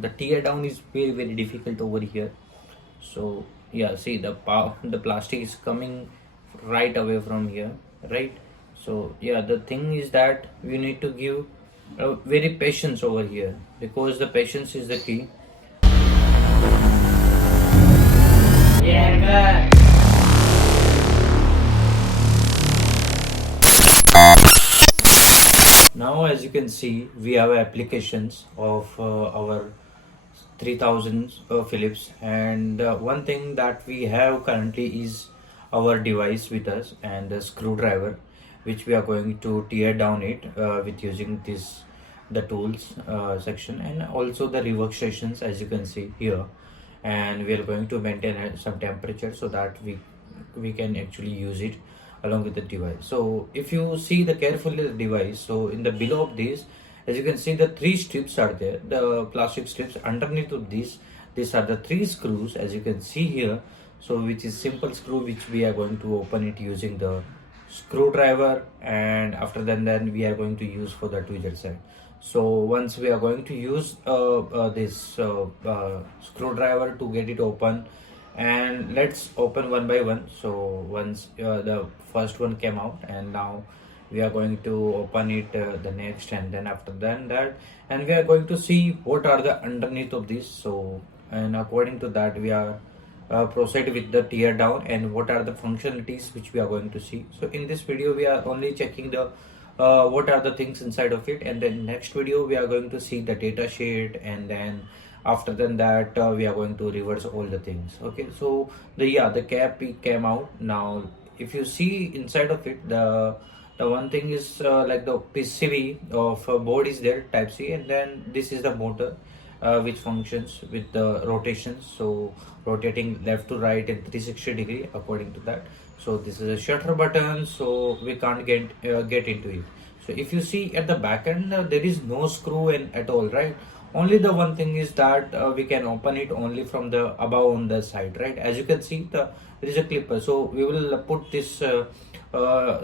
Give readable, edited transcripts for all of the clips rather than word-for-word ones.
the tear down is very difficult over here. So yeah, see the plastic is coming right away from here, right? So yeah, the thing is that we need to give very patience over here, because the patience is the key. Yeah, now as you can see, we have applications of our 3000 Philips, and one thing that we have currently is our device with us and the screwdriver, which we are going to tear down it with using this the tools section, and also the rework stations as you can see here. And we are going to maintain some temperature so that we can actually use it along with the device. So if you see the carefully the device, so in the below of this, as you can see, the three strips are there, the plastic strips. Underneath of this, these are the three screws as you can see here. So which is simple screw, which we are going to open it using the screwdriver, and after then we are going to use for the tweezer side. So once we are going to use this screwdriver to get it open, and let's open one by one. So once the first one came out, and now we are going to open it the next, and then after that, and we are going to see what are the underneath of this. So and according to that we are proceed with the tear down and what are the functionalities which we are going to see. So in this video we are only checking the what are the things inside of it, and then next video we are going to see the data sheet, and then after that we are going to reverse all the things. Okay, so the cap came out. Now if you see inside of it, the one thing is like the PCB of board is there, type C, and then this is the motor which functions with the rotations, so rotating left to right in 360 degree according to that. So this is a shutter button, so we can't get into it. So if you see at the back end, there is no screw in at all, right? Only the one thing is that we can open it only from the above on the side, right? As you can see, there is a clipper, so we will put this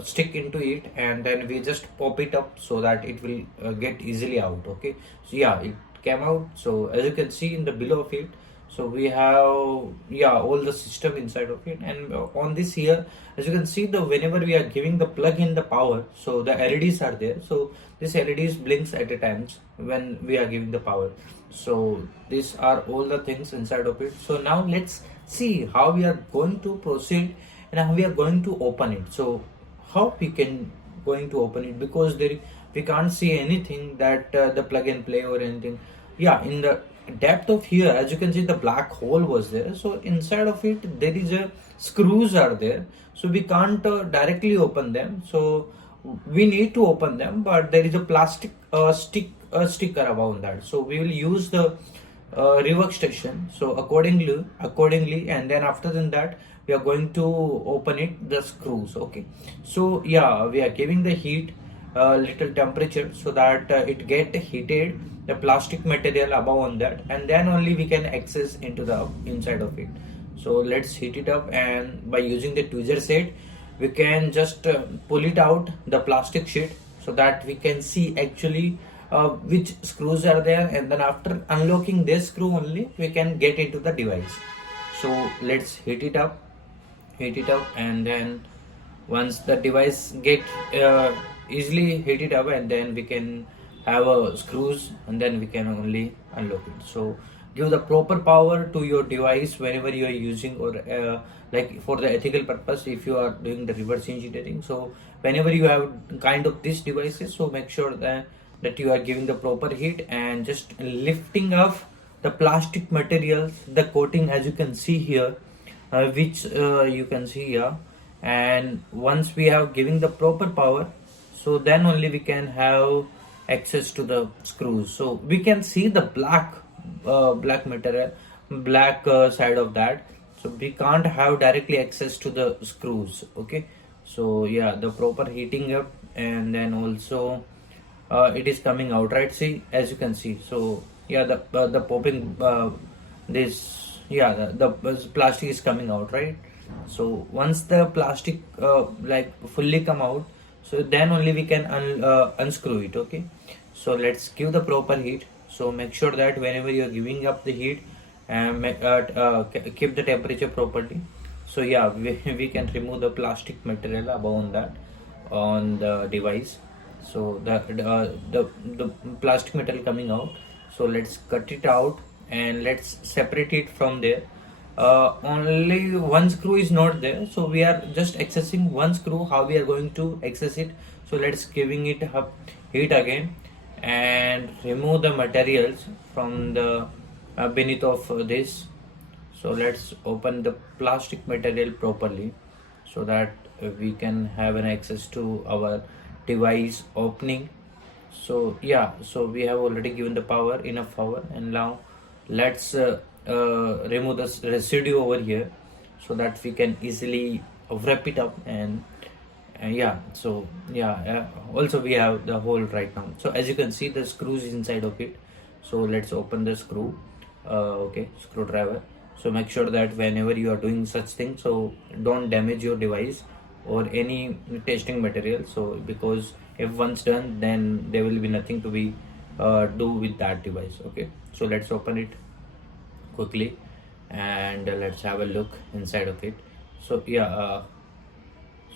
stick into it, and then we just pop it up so that it will get easily out. Okay, so yeah, it came out. So as you can see in the below of it, so we have all the system inside of it. And on this here, as you can see, the whenever we are giving the plug in the power, so the LEDs are there. So this LEDs blinks at a times when we are giving the power. So these are all the things inside of it. So now let's see how we are going to proceed and how we are going to open it. So how we can going to open it, because we can't see anything that the plug and play or anything. Yeah, in the depth of here, as you can see, the black hole was there. So inside of it there is a screws are there, so we can't directly open them. So we need to open them, but there is a plastic sticker above that. So we will use the rework station. So accordingly, and then after that we are going to open it the screws. Okay, so yeah, we are giving the heat little temperature so that it get heated, the plastic material above on that, and then only we can access into the inside of it. So let's heat it up, and by using the tweezer set we can just pull it out the plastic sheet so that we can see actually which screws are there, and then after unlocking this screw only we can get into the device. So let's heat it up, and then once the device get easily heat it up, and then we can have screws, and then we can only unlock it. So give the proper power to your device whenever you are using, or like for the ethical purpose, if you are doing the reverse engineering. So whenever you have kind of these devices, so make sure that you are giving the proper heat and just lifting off the plastic materials, the coating, as you can see here, which you can see here. And once we have giving the proper power, so then only we can have access to the screws. So we can see the black material, black side of that. So we can't have directly access to the screws. Okay, so yeah, the proper heating up, and then also it is coming out, right? See, as you can see. So yeah, the popping the plastic is coming out, right? So once the plastic like fully come out, so then only we can unscrew it. Okay, so let's give the proper heat, So make sure that whenever you are giving up the heat, and keep the temperature properly. So yeah, we can remove the plastic material above that on the device. So the plastic metal coming out, so let's cut it out and let's separate it from there. Only one screw is not there, so we are just accessing one screw. How we are going to access it? So let's giving it up heat again and remove the materials from the beneath of this. So let's open the plastic material properly so that we can have an access to our device opening. So yeah, so we have already given the power, enough power, and now let's remove the residue over here so that we can easily wrap it up. And yeah, so yeah, also we have the hole right now. So as you can see, the screws inside of it. So let's open the screw. Okay, screwdriver. So make sure that whenever you are doing such thing, so don't damage your device or any testing material. So because if once done, then there will be nothing to be do with that device. Okay, so let's open it quickly and let's have a look inside of it. So yeah,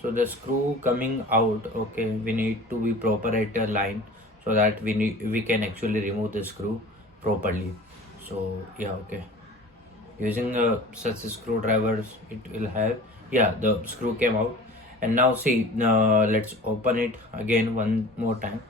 so the screw coming out, okay, we need to be proper at a line so that we can actually remove the screw properly. So yeah, okay, using such screwdrivers it will have, yeah, the screw came out. And now see, let's open it again one more time.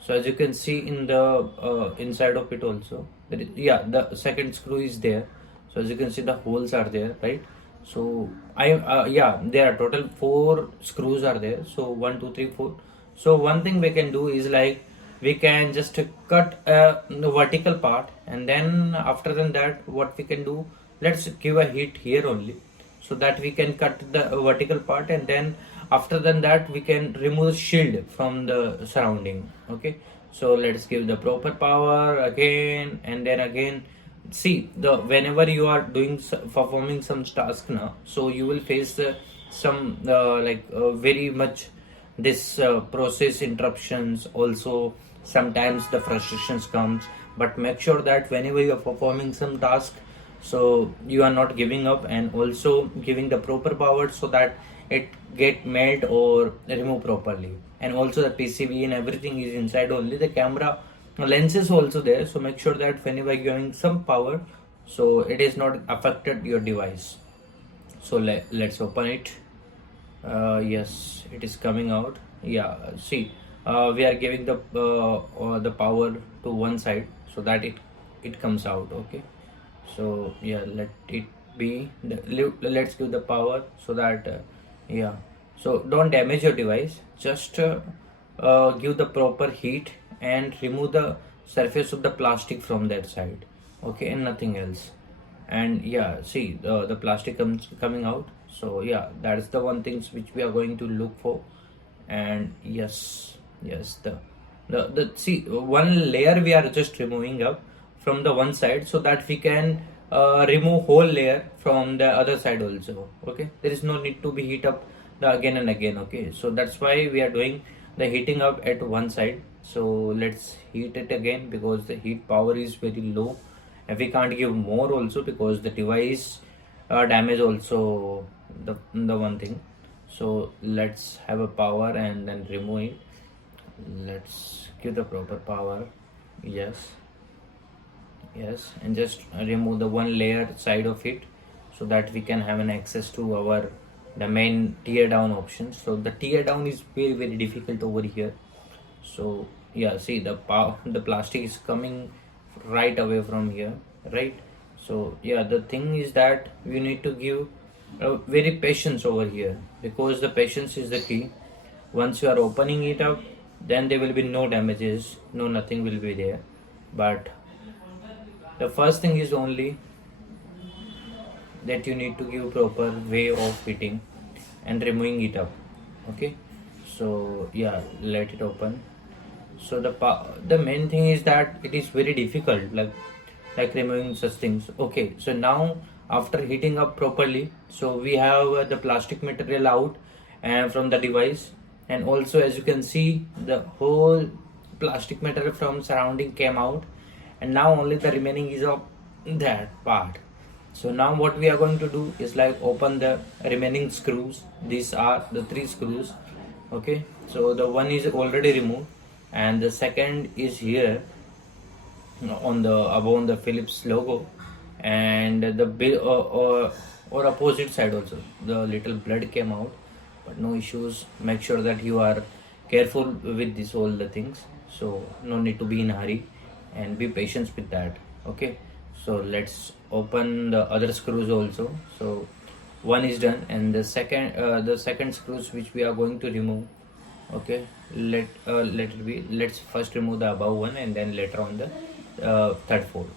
So as you can see in the inside of it also, yeah, the second screw is there. So as you can see, the holes are there, right? So yeah, there are total 4 screws are there. So 1 2 3 4. So one thing we can do is like we can just cut the vertical part, and then after that what we can do, let's give a heat here only so that we can cut the vertical part, and then after that we can remove shield from the surrounding. Okay, so let's give the proper power again, and then again. See, the whenever you are doing performing some task now, so you will face some very much this process interruptions. Also sometimes the frustrations comes, but make sure that whenever you are performing some task, so you are not giving up, and also giving the proper power so that it get melt or remove properly. And also the PCB and everything is inside only, the camera lens is also there. So make sure that whenever you're giving some power, so it is not affected your device. So let's open it. Yes, it is coming out. Yeah, see, we are giving the power to one side so that it comes out. Okay, so yeah, let it be. Let's give the power so that yeah, so don't damage your device, just give the proper heat and remove the surface of the plastic from that side. Okay, and nothing else. And yeah, see, the plastic coming out. So yeah, that is the one things which we are going to look for. And yes, the see, one layer we are just removing up from the one side so that we can remove whole layer from the other side also. Okay, there is no need to be heat up the again and again. Okay, so that's why we are doing the heating up at one side. So let's heat it again because the heat power is very low, and we can't give more also because the device damage also the one thing. So let's have a power and then remove it. Let's give the proper power. Yes, and just remove the one layer side of it so that we can have an access to our the main tear down options. So the tear down is very difficult over here. So yeah, see, the plastic is coming right away from here, right? So yeah, the thing is that we need to give very patience over here, because the patience is the key. Once you are opening it up, then there will be no damages, no nothing will be there. But the first thing is only that you need to give proper way of fitting and removing it up. Okay, so yeah, let it open. So the main thing is that it is very difficult, like removing such things. Okay, so now after heating up properly, so we have the plastic material out and from the device, and also as you can see, the whole plastic material from surrounding came out. and now only the remaining is of that part. So now what we are going to do is like open the remaining screws. These are the 3 screws. Okay, so the one is already removed and the second is here on the above the Philips logo, and the or opposite side also the little blood came out, but no issues. Make sure that you are careful with this all the things, so no need to be in a hurry and be patient with that. Okay, so let's open the other screws also. So one is done, and the second screws which we are going to remove. Okay, let it be. Let's first remove the above one and then later on the third fold.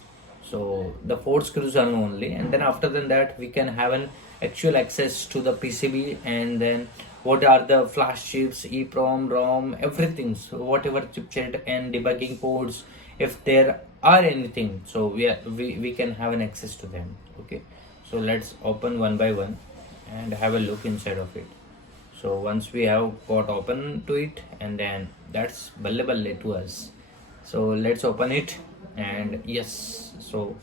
So the 4 screws are only, and then after than that we can have an actual access to the PCB, and then what are the flash chips, EEPROM, ROM, everything. So whatever chipset and debugging ports, if there are anything, so we can have an access to them. Okay, so let's open one by one and have a look inside of it. So once we have got open to it, and then that's balle balle to us. So let's open it, and yes, so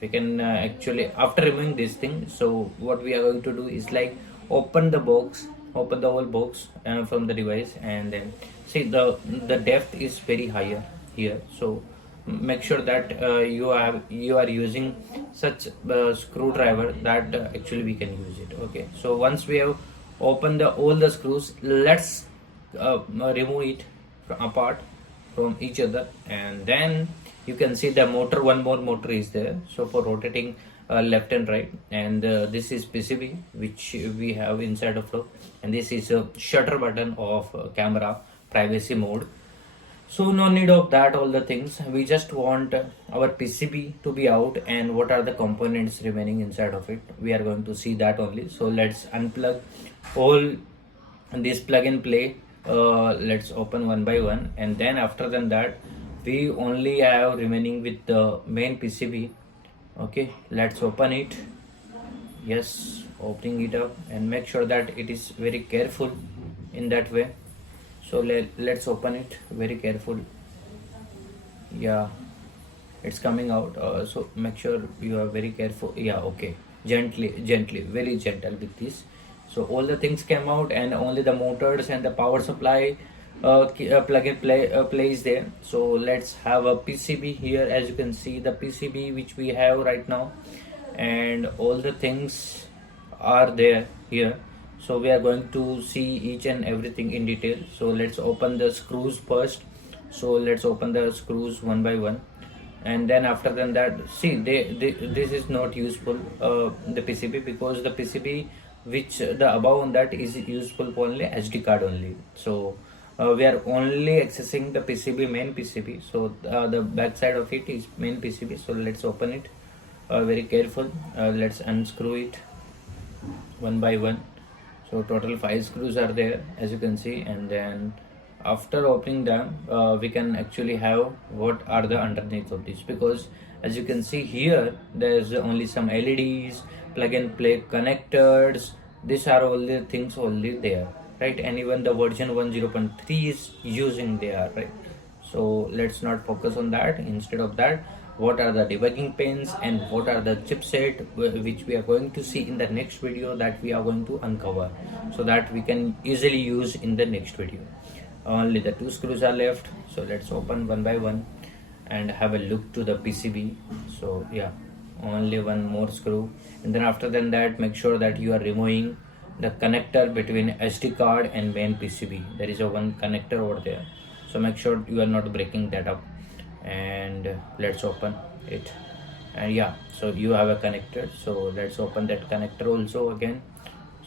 we can actually, after removing this thing, so what we are going to do is like open the box, open the whole box from the device, and then see the depth is very higher here. So make sure that you are using such screwdriver that actually we can use it. Okay, so once we have opened all the screws, let's remove it apart from each other, and then you can see the motor, one more motor is there, so for rotating left and right, and this is PCB which we have inside of it, and this is a shutter button of camera privacy mode. So no need of that all the things, we just want our PCB to be out, and what are the components remaining inside of it, we are going to see that only. So let's unplug all this plug and play. Let's open one by one, and then after than that we only have remaining with the main PCB. Okay, let's open it. Yes, opening it up, and make sure that it is very careful in that way. So let's open it very careful. Yeah, it's coming out, so make sure you are very careful. Yeah, okay, gently, very gentle with this. So all the things came out, and only the motors and the power supply plug and play is there. So let's have a PCB here. As you can see, the PCB which we have right now, and all the things are there here. So we are going to see each and everything in detail. So let's open the screws first. So let's open the screws one by one, and then after than that, see this is not useful, the PCB, because the PCB which the above on that is useful for only SD card only. So we are only accessing the PCB, main PCB. So the back side of it is main PCB. So let's open it very careful. Let's unscrew it one by one. So total 5 screws are there, as you can see, and then after opening them we can actually have what are the underneath of this, because as you can see here there's only some LEDs, plug and play connectors. These are all the things only there, right? And even the version 10.3 is using there, right? So let's not focus on that. Instead of that, what are the debugging pins and what are the chipset which we are going to see in the next video, that we are going to uncover, so that we can easily use in the next video. Only the 2 screws are left. So let's open one by one and have a look to the PCB. So yeah, only one more screw, and then after that, make sure that you are removing the connector between SD card and main PCB. There is a one connector over there, so make sure you are not breaking that up. And let's open it, and yeah, so you have a connector. So let's open that connector also again.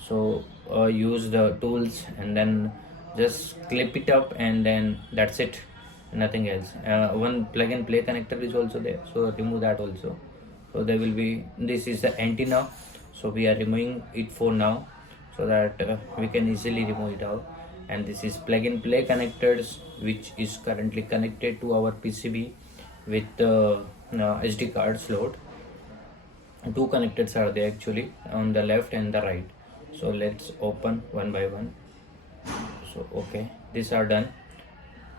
So use the tools and then just clip it up, and then that's it, nothing else. One plug and play connector is also there, so remove that also. So there will be, this is the antenna, so we are removing it for now, so that we can easily remove it out. And this is plug and play connectors, which is currently connected to our PCB with the SD card slot. 2 connectors are there actually, on the left and the right. So let's open one by one. So okay, these are done.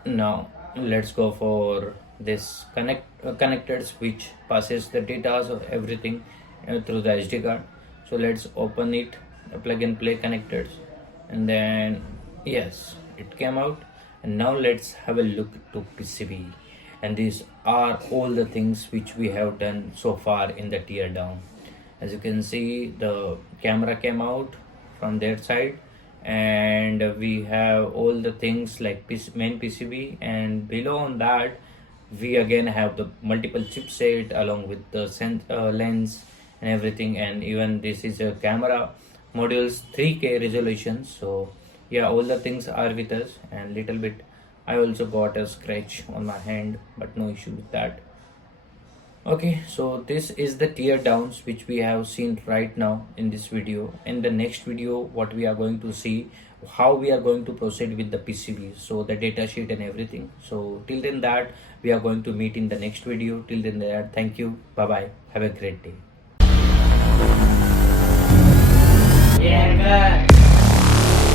Now let's go for this connected switch passes the data of everything through the SD card. So let's open it, plug and play connectors, and then yes, it came out. And now let's have a look to PCB. And these are all the things which we have done so far in the tear down. As you can see, the camera came out from their side, and we have all the things like main PCB, and below on that we again have the multiple chipset along with the lens and everything. And even this is a camera modules 3K resolution. So yeah, all the things are with us. And little bit I also got a scratch on my hand, but no issue with that. Okay, so this is the tear downs which we have seen right now in this video. In the next video, what we are going to see, how we are going to proceed with the PCB, so the data sheet and everything. So till then that we are going to meet in the next video. Till then that, thank you, bye bye, have a great day.